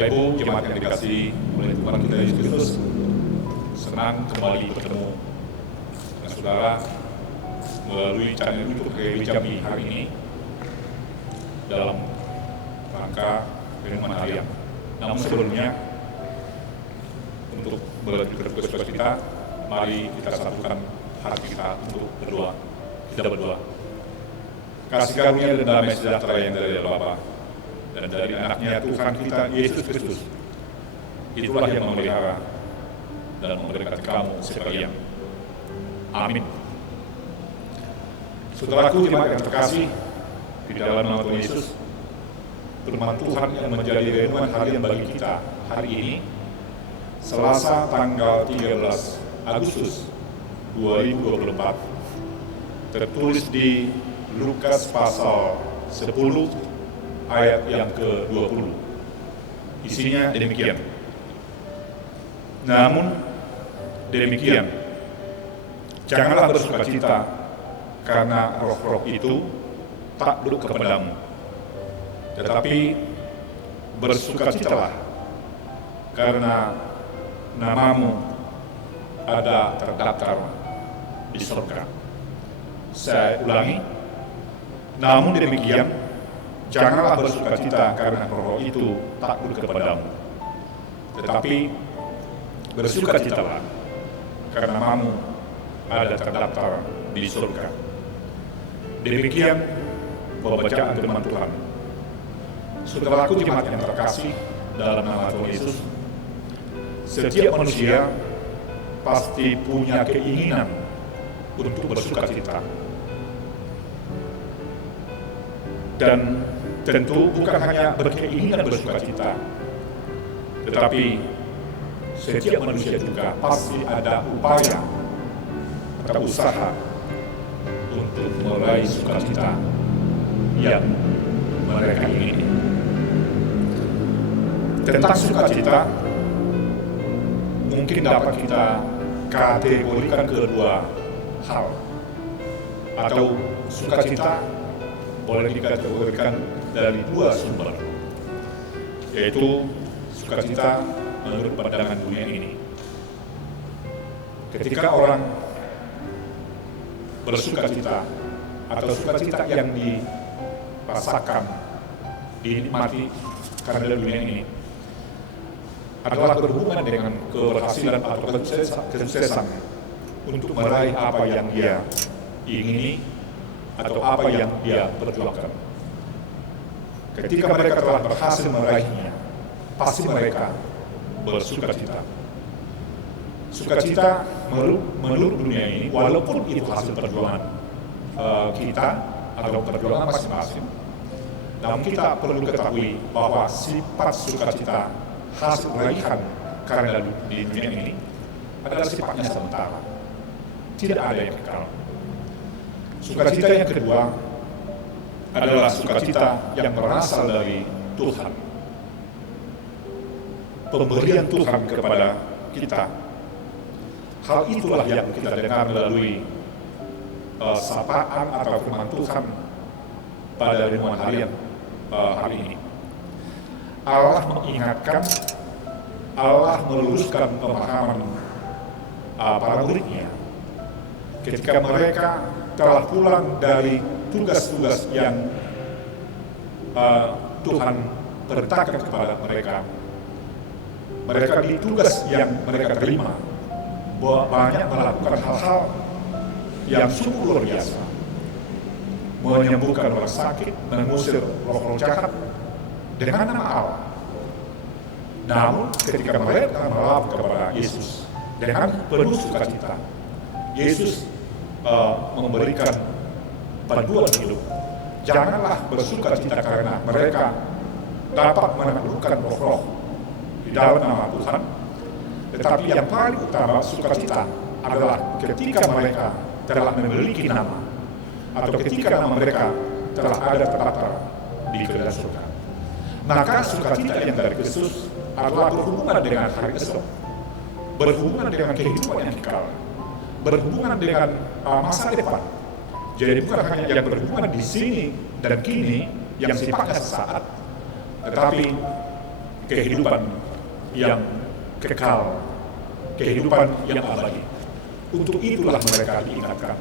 Bapak Ibu, jemaat yang dikasihi oleh Tuhan kita Yesus Kristus, senang kembali bertemu dengan saudara melalui channel YouTube GWI Jambi hari ini dalam rangka renungan harian. Namun sebelumnya, untuk bersuka cita, mari kita satukan hati kita untuk berdoa. Kita berdoa. Kasih karunia dan damai sejahtera yang dari Bapa dan dari anaknya Tuhan kita Yesus Kristus, itulah yang memelihara dan memberkati kamu sekalian. Amin. Saudaraku jemaat yang terkasih, di dalam nama Tuhan Yesus, firman Tuhan yang menjadi renungan harian bagi kita hari ini, Selasa tanggal 13 Agustus 2024, tertulis di Lukas pasal 10 ayat yang ke-20. Isinya demikian. Namun demikian, janganlah bersukacita karena roh-roh itu takluk kepadamu, tetapi bersukacitalah karena namamu ada terdaftar di surga. Saya ulangi, namun demikian, janganlah bersukacita karena roh itu takluk kepadamu, tetapi bersukacitalah karena namamu ada terdaftar di surga. Demikian pembacaan firman Tuhan. Saudaraku jemaat yang terkasih dalam nama Tuhan Yesus, setiap manusia pasti punya keinginan untuk bersukacita. Dan tentu bukan hanya berkeinginan bersukacita, tetapi setiap manusia juga pasti ada upaya atau usaha untuk meraih sukacita yang mereka ingini. Tentang sukacita, mungkin dapat kita kategorikan kedua hal, atau sukacita boleh dikategorikan dari dua sumber, yaitu sukacita menurut pandangan dunia ini. Ketika orang bersukacita atau sukacita yang dirasakan, dinikmati karena dunia ini, adalah berhubungan dengan keberhasilan atau kesuksesan untuk meraih apa yang dia ingini atau apa yang dia perjuangkan. Ketika mereka telah berhasil meraihnya, pasti mereka bersukacita. Sukacita menurut dunia ini, walaupun itu hasil perjuangan kita atau perjuangan masing-masing, namun kita perlu ketahui bahwa sifat sukacita hasil raihan karena di dunia ini adalah sifatnya sementara, tidak ada yang kekal. Sukacita yang kedua adalah sukacita yang berasal dari Tuhan, pemberian Tuhan kepada kita. Hal itulah yang kita dengar melalui sapaan atau firman Tuhan pada renungan harian hari ini. Allah mengingatkan, Allah meluruskan pemahaman para muridnya ketika mereka telah pulang dari tugas-tugas yang Tuhan perintahkan kepada mereka. Mereka di tugas yang mereka terima banyak melakukan hal-hal yang sungguh luar biasa, menyembuhkan orang sakit, mengusir roh-roh jahat dengan nama Allah. Namun ketika mereka melapor kepada Yesus dengan penuh sukacita, Yesus memberikan panduan hidup. Janganlah bersukacita karena mereka dapat menaklukkan roh-roh di dalam nama Tuhan, tetapi yang paling utama sukacita adalah ketika mereka telah memiliki nama, atau ketika nama mereka telah ada terdaftar di kerajaan surga. Maka sukacita yang dari Kristus adalah berhubungan dengan hari esok, berhubungan dengan kehidupan yang kekal, berhubungan dengan masa depan. Jadi bukan hanya yang berhubungan di sini dan kini yang sifatnya sesaat, tetapi kehidupan yang kekal, kehidupan yang abadi. Untuk itulah mereka diingatkan,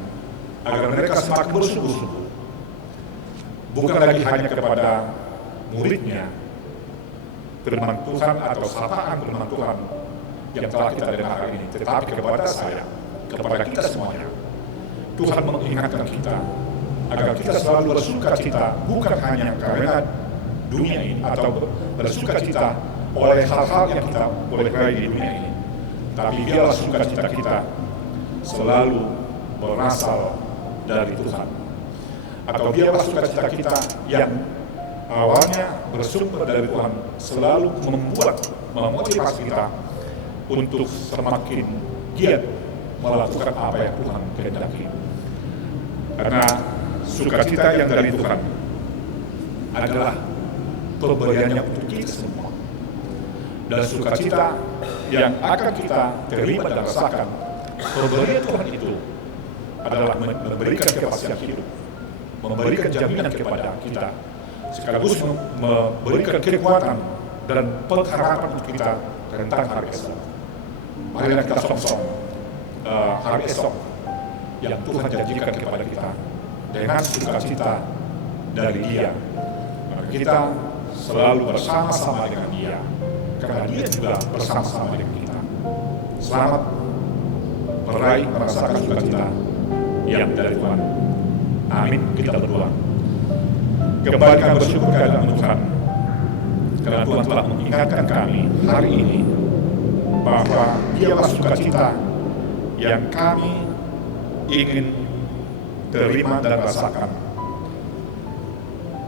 agar mereka semakin bersungguh-sungguh, bukan lagi hanya kepada muridnya, firman Tuhan atau sapaan firman Tuhan yang telah kita dengar hari ini, tetapi kepada saya, kepada kita semuanya. Tuhan mengingatkan kita agar kita selalu bersuka cita, bukan hanya karena dunia ini atau bersuka cita oleh hal-hal yang kita boleh raih di dunia ini, tapi biarlah sukacita kita selalu berasal dari Tuhan. Atau biarlah sukacita kita yang awalnya bersumber dari Tuhan selalu memotivasi kita untuk semakin giat melakukan apa yang Tuhan kehendaki. Karena sukacita yang dari Tuhan adalah pemberiannya untuk kita semua. Dan sukacita yang akan kita terima dan rasakan, pemberian Tuhan itu adalah memberikan kepastian hidup, memberikan jaminan kepada kita, sekaligus memberikan kekuatan dan pengharapan untuk kita tentang hari esok. Marilah kita song-song hari esok yang Tuhan janjikan kepada kita dengan sukacita dari Dia. Maka kita selalu bersama-sama dengan Dia, karena Dia juga bersama-sama dengan kita. Selamat merasakan sukacita yang dari Tuhan. Amin. Kita berdoa. Kembali kami bersyukur kehadirat Tuhan, karena Tuhan telah mengingatkan kami hari ini bahwa Dialah sukacita yang kami ingin terima dan rasakan,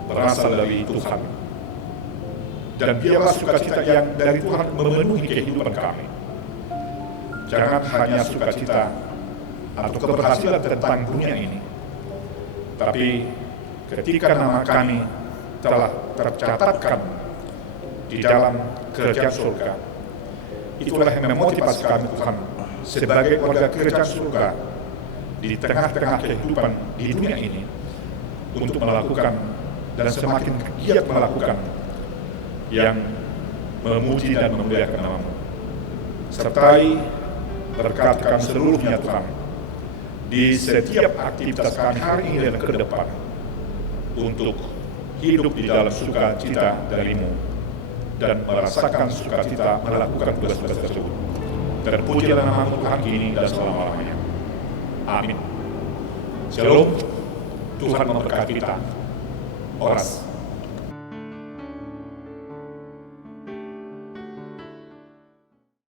berasal dari Tuhan. Dan biarlah sukacita yang dari Tuhan memenuhi kehidupan kami. Jangan hanya sukacita atau keberhasilan tentang dunia ini, tapi ketika nama kami telah tercatatkan di dalam kerajaan surga, itulah yang memotivasi kami Tuhan sebagai warga kerajaan surga di tengah-tengah kehidupan di dunia ini untuk melakukan dan semakin giat melakukan yang memuji dan memuliakan nama-Mu. Sertai berkati kami seluruhnya Tuhan di setiap aktivitas kami hari ini dan ke depan, untuk hidup di dalam sukacita dari-Mu dan merasakan sukacita melakukan tugas-tugas tersebut. Terpujilah nama-Mu Tuhan kini dan selama-lamanya. Amin. Shalom. Tuhan memberkati kita. Oras.